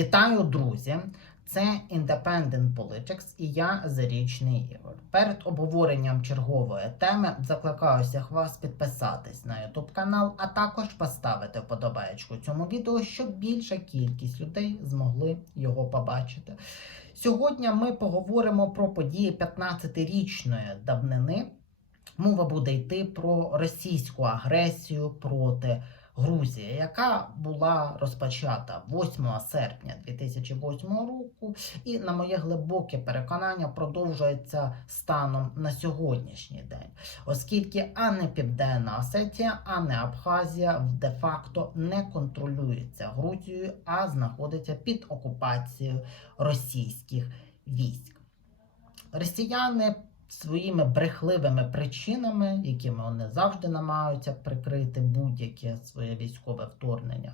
Вітаю, друзі! Це Independent Politics і я Зарічний Ігор. Перед обговоренням чергової теми закликаю всіх вас підписатись на YouTube канал, а також поставити вподобаєчку цьому відео, щоб більша кількість людей змогли його побачити. Сьогодні ми поговоримо про події 15-річної давнини. Мова буде йти про російську агресію проти Грузії, яка була розпочата 8 серпня 2008 року, і, на моє глибоке переконання, продовжується станом на сьогоднішній день, оскільки ані Південна Осетія, ані Абхазія де-факто не контролюється Грузією, а знаходиться під окупацією російських військ. Росіяни своїми брехливими причинами, якими вони завжди намагаються прикрити будь-яке своє військове вторгнення.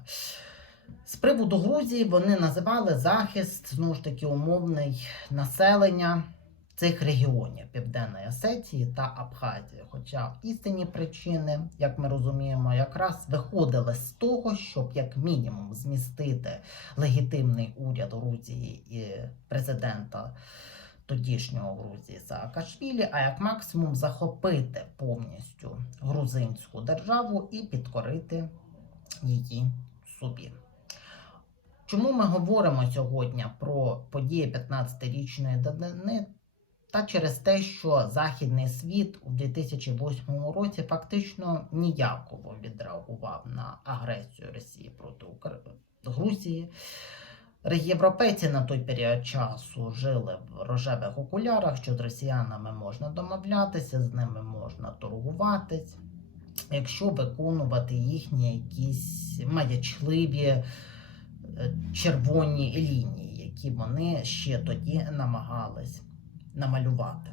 З приводу Грузії вони називали захист знову ж таки умовний населення цих регіонів Південної Осетії та Абхазії. Хоча істинні причини, як ми розуміємо, якраз виходили з того, щоб як мінімум змістити легітимний уряд Грузії і президента тодішнього Грузії Саакашвілі, а як максимум захопити повністю грузинську державу і підкорити її собі. Чому ми говоримо сьогодні про події 15-річної давнини? Та через те, що Західний світ у 2008 році фактично ніяково відреагував на агресію Росії проти Грузії. Європейці на той період часу жили в рожевих окулярах, що з росіянами можна домовлятися, з ними можна торгуватись, якщо виконувати їхні якісь маячливі е, червоні лінії, які вони ще тоді намагались намалювати.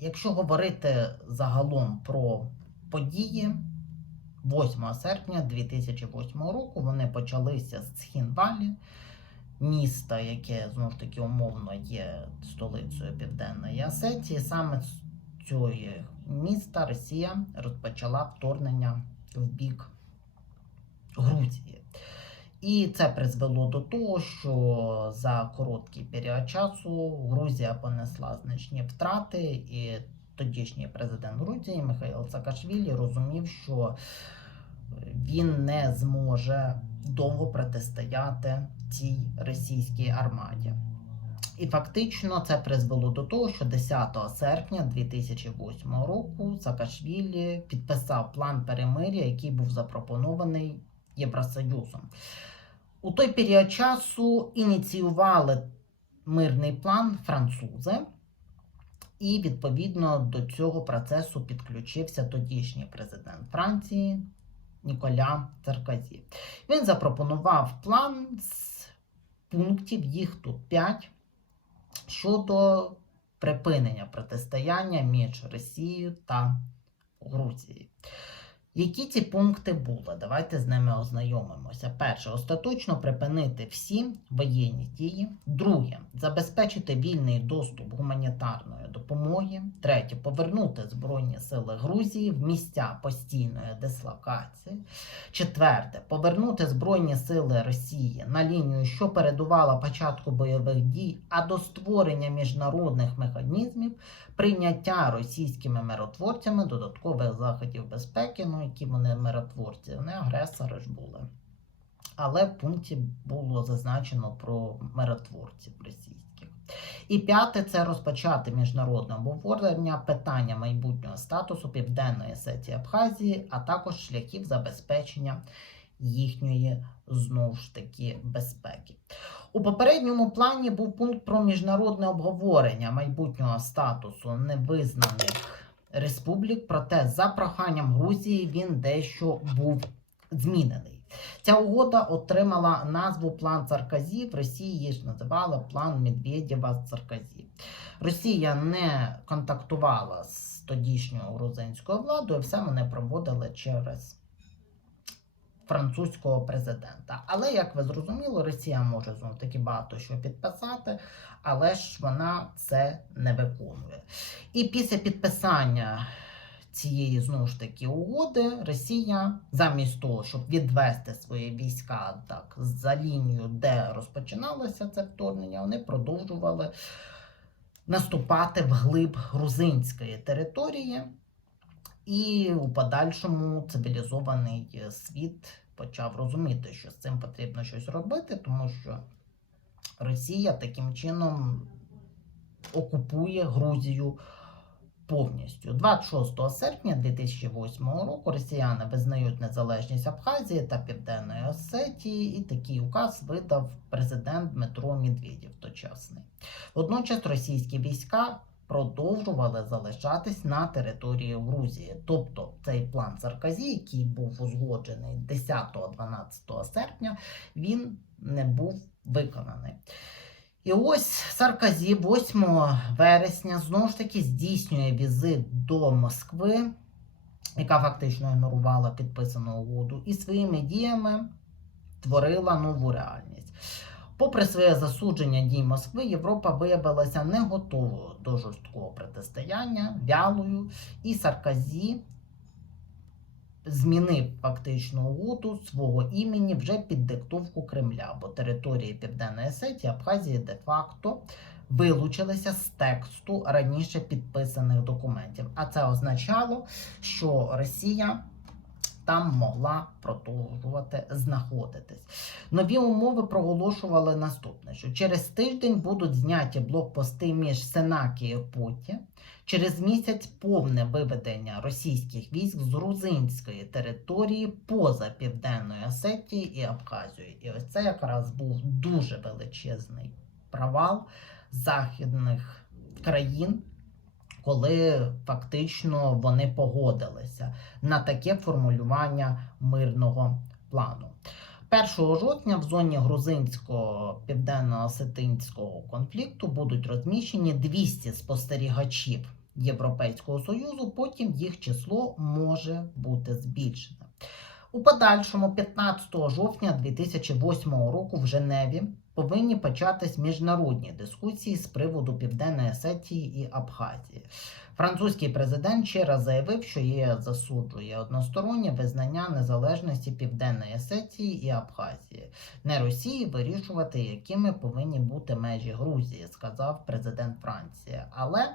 Якщо говорити загалом про події 8 серпня 2008 року, вони почалися з Цхінвалі, міста, яке знову ж таки умовно є столицею Південної Осетії. Саме з цього міста Росія розпочала вторгнення в бік Грузії. І це призвело до того, що за короткий період часу Грузія понесла значні втрати, і тодішній президент Грузії Михайло Саакашвілі розумів, що він не зможе довго протистояти цій російській армаді. І фактично це призвело до того, що 10 серпня 2008 року Саакашвілі підписав план перемир'я, який був запропонований Євросоюзом. У той період часу ініціювали мирний план французи, і відповідно до цього процесу підключився тодішній президент Франції Ніколя Царкозі. Він запропонував план з пунктів, їх тут 5, щодо припинення протистояння між Росією та Грузією. Які ці пункти були? Давайте з ними ознайомимося. Перше, остаточно припинити всі воєнні дії. Друге, забезпечити вільний доступ гуманітарної допомоги. Третє, повернути Збройні сили Грузії в місця постійної дислокації. Четверте, повернути Збройні сили Росії на лінію, що передувала початку бойових дій, а до створення міжнародних механізмів прийняття російськими миротворцями додаткових заходів безпеки, які вони миротворці, вони агресори ж були. Але в пункті було зазначено про миротворців російських. І п'яте це розпочати міжнародне обговорення питання майбутнього статусу Південної Осетії Абхазії, а також шляхів забезпечення їхньої знову ж таки безпеки. У попередньому плані був пункт про міжнародне обговорення майбутнього статусу невизнаних республік, проте за проханням Грузії він дещо був змінений. Ця угода отримала назву План Царказі. В Росії її ж називали план Медведєва Царказі. Росія не контактувала з тодішньою грузинською владою, все вони проводили через французького президента. Але, як ви зрозуміли, Росія може знов таки багато що підписати, але ж вона це не виконує. І після підписання цієї знову ж таки угоди Росія, замість того, щоб відвести свої війська так за лінію, де розпочиналося це вторгнення, вони продовжували наступати вглиб грузинської території. І у подальшому цивілізований світ почав розуміти, що з цим потрібно щось робити, тому що Росія таким чином окупує Грузію повністю. 26 серпня 2008 року росіяни визнають незалежність Абхазії та Південної Осетії, і такий указ видав президент Дмитро Медведєв точасний. Водночас російські війська продовжували залишатись на території Грузії. Тобто цей план Сарказі, який був узгоджений 10-12 серпня, він не був виконаний. І ось Сарказі 8 вересня знову ж таки здійснює візит до Москви, яка фактично ігнорувала підписану угоду, і своїми діями творила нову реальність. Попри своє засудження дій Москви, Європа виявилася не готовою до жорсткого протистояння, вялою, і Сарказі змінив фактично угоду свого імені вже під диктовку Кремля, бо території Південної Осетії, Абхазії де-факто вилучилися з тексту раніше підписаних документів. А це означало, що Росія там могла продовжувати знаходитись. Нові умови проголошували наступне: що через тиждень будуть зняті блокпости між Сенакі і Поті. Через місяць повне виведення російських військ з грузинської території поза Південною Осетією і Абхазією. І ось це якраз був дуже величезний провал західних країн, коли фактично вони погодилися на таке формулювання мирного плану. 1 жовтня в зоні грузинського південно-осетинського конфлікту будуть розміщені 200 спостерігачів Європейського Союзу, потім їх число може бути збільшене. У подальшому, 15 жовтня 2008 року в Женеві повинні початись міжнародні дискусії з приводу Південної Осетії і Абхазії. Французький президент ще раз заявив, що ЄС засуджує одностороннє визнання незалежності Південної Осетії і Абхазії. Не Росії вирішувати, якими повинні бути межі Грузії, сказав президент Франції. Але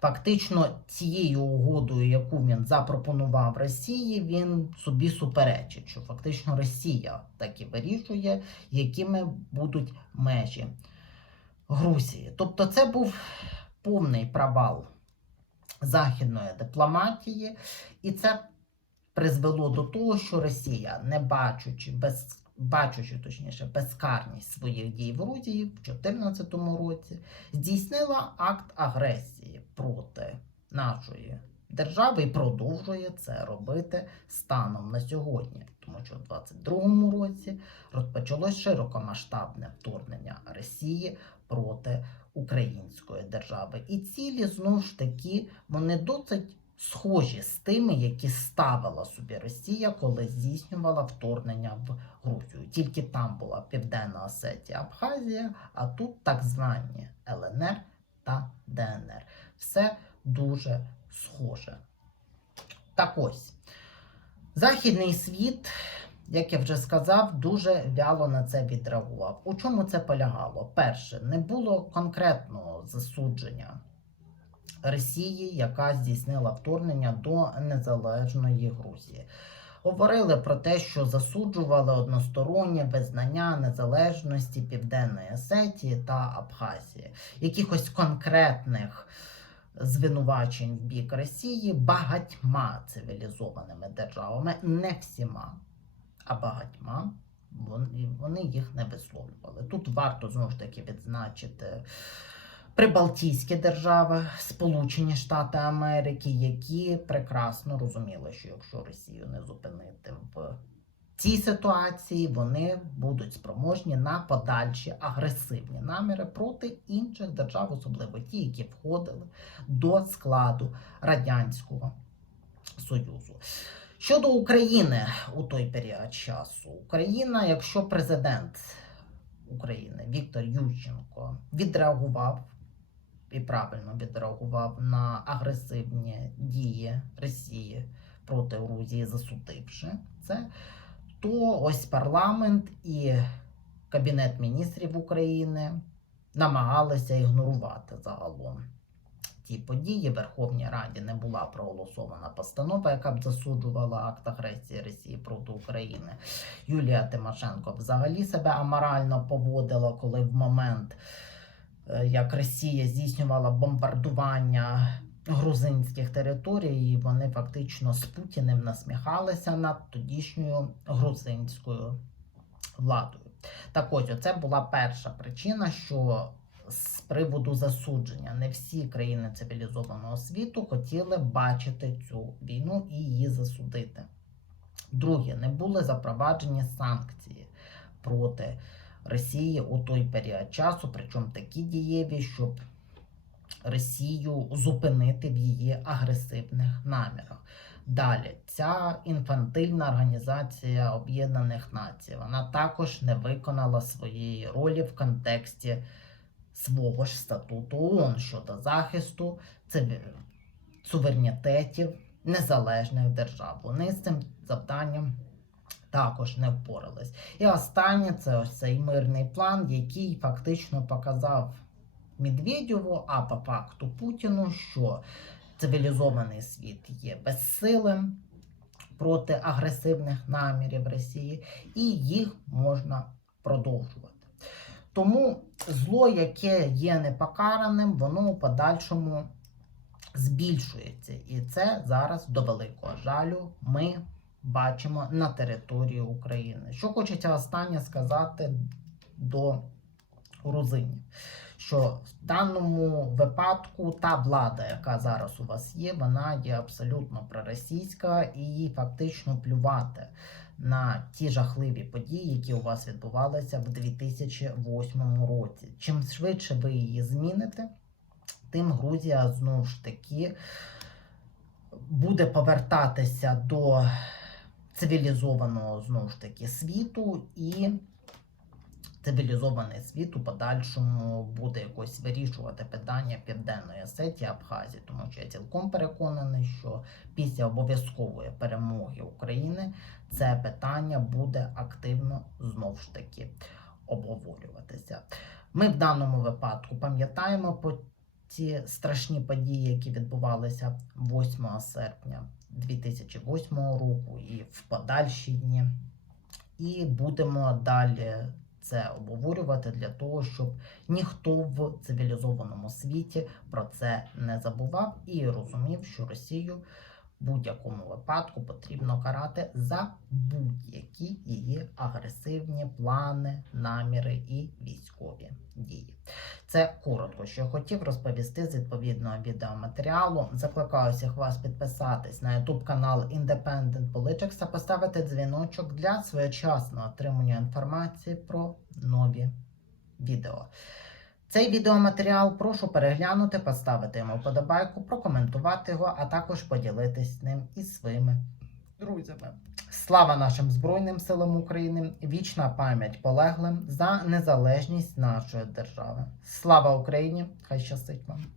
фактично цією угодою, яку він запропонував Росії, він собі суперечить, що фактично Росія так і вирішує, якими будуть межі Грузії. Тобто, це був повний провал західної дипломатії, і це призвело до того, що Росія, не бачучи без бачучи точніше безкарність своїх дій в Грузії в 2014 році, здійснила акт агресії проти нашої держави і продовжує це робити станом на сьогодні, тому що в 2022 році розпочалось широкомасштабне вторгнення Росії проти української держави. І цілі знову ж таки вони досить схожі з тими, які ставила собі Росія, коли здійснювала вторгнення в Грузію. Тільки там була Південна Осетія, Абхазія, а тут так звані ЛНР та ДНР. Все дуже схоже. Так ось, Західний світ, як я вже сказав, дуже вяло на це відреагував. У чому це полягало? Перше, не було конкретного засудження Росії, яка здійснила вторгнення до незалежної Грузії. Говорили про те, що засуджували одностороннє визнання незалежності Південної Осетії та Абхазії, якихось конкретних звинувачень в бік Росії багатьма цивілізованими державами, не всіма, а багатьма. Вони, їх не висловлювали. Тут варто знову ж таки відзначити Прибалтійські держави, Сполучені Штати Америки, які прекрасно розуміли, що якщо Росію не зупинити в цій ситуації, вони будуть спроможні на подальші агресивні наміри проти інших держав, особливо ті, які входили до складу Радянського Союзу. Щодо України у той період часу, Україна, якщо президент України Віктор Ющенко відреагував і правильно відреагував на агресивні дії Росії проти Грузії, засудивши це, то ось парламент і Кабінет міністрів України намагалися ігнорувати загалом ті події. В Верховній Раді не була проголосована постанова, яка б засуджувала акт агресії Росії проти України. Юлія Тимошенко взагалі себе аморально поводила, коли в момент, е, як Росія здійснювала бомбардування грузинських територій, і вони фактично з Путіним насміхалися над тодішньою грузинською владою. Так ось, це була перша причина, що з приводу засудження не всі країни цивілізованого світу хотіли бачити цю війну і її засудити. Друге, не були запроваджені санкції проти Росії у той період часу, причому такі дієві, щоб Росію зупинити в її агресивних намірах. Далі, ця інфантильна організація Об'єднаних Націй вона також не виконала своєї ролі в контексті свого ж статуту ООН щодо захисту суверенітетів незалежних держав. Вони з цим завданням також не впорались. І останнє це ось цей мирний план, який фактично показав Медведєву, а по факту Путіну, що цивілізований світ є безсилим проти агресивних намірів Росії, і їх можна продовжувати. Тому зло, яке є непокараним, воно у подальшому збільшується. І це зараз до великого жалю ми бачимо на території України. Що хочеться останнє сказати до грузинів, що в даному випадку та влада, яка зараз у вас є, вона є абсолютно проросійська і їй фактично плювати на ті жахливі події, які у вас відбувалися в 2008 році. Чим швидше ви її зміните, тим Грузія знову ж таки буде повертатися до цивілізованого знову ж таки світу і цивілізований світ у подальшому буде якось вирішувати питання Південної Осетії, Абхазії, тому що я цілком переконаний, що після обов'язкової перемоги України це питання буде активно знову ж таки обговорюватися. Ми в даному випадку пам'ятаємо про ці страшні події, які відбувалися 8 серпня 2008 року і в подальші дні. І будемо далі це обговорювати для того, щоб ніхто в цивілізованому світі про це не забував і розумів, що Росію в будь-якому випадку потрібно карати за будь-які її агресивні плани, наміри і військові дії. Це коротко, що я хотів розповісти з відповідного відеоматеріалу. Закликаю всіх вас підписатись на YouTube канал Independent Politics та поставити дзвіночок для своєчасного отримання інформації про нові відео. Цей відеоматеріал прошу переглянути, поставити йому вподобайку, прокоментувати його, а також поділитись ним із своїми друзями. Слава нашим Збройним силам України! Вічна пам'ять полеглим за незалежність нашої держави. Слава Україні! Хай щастить вам!